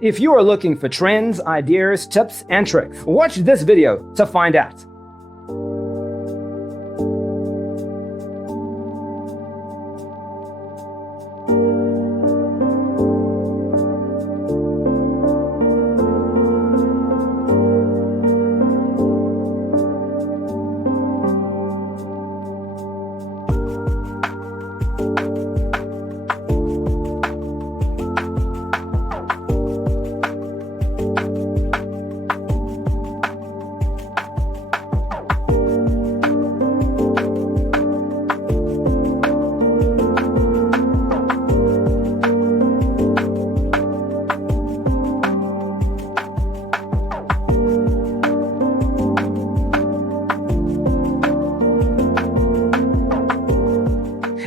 If you are looking for trends, ideas, tips, and tricks, watch this video to find out.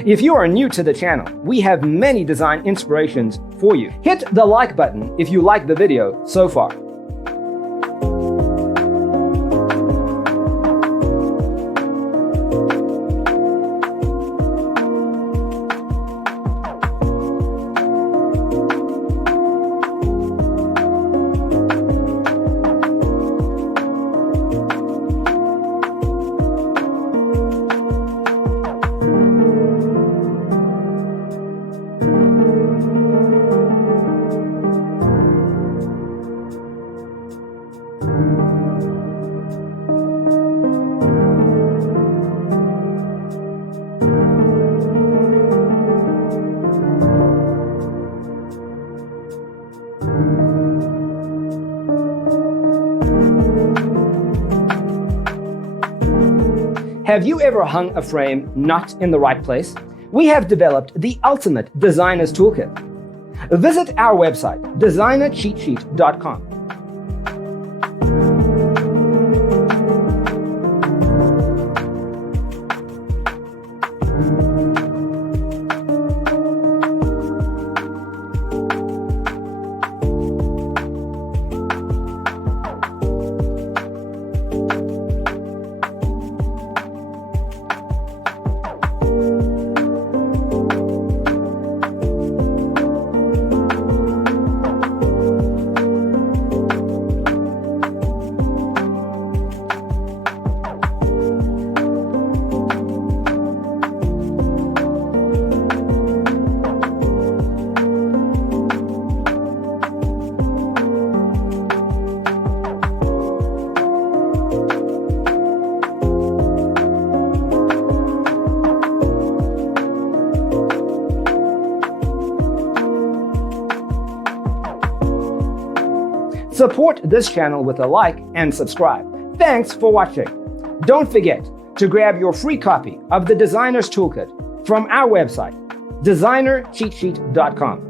If you are new to the channel, we have many design inspirations for you. Hit the like button if you like the video so far. Have you ever hung a frame not in the right place? We have developed the ultimate designer's toolkit. Visit our website, designercheatsheet.com. Support this channel with a like and subscribe. Thanks for watching. Don't forget to grab your free copy of the Designer's Toolkit from our website, designercheatsheet.com.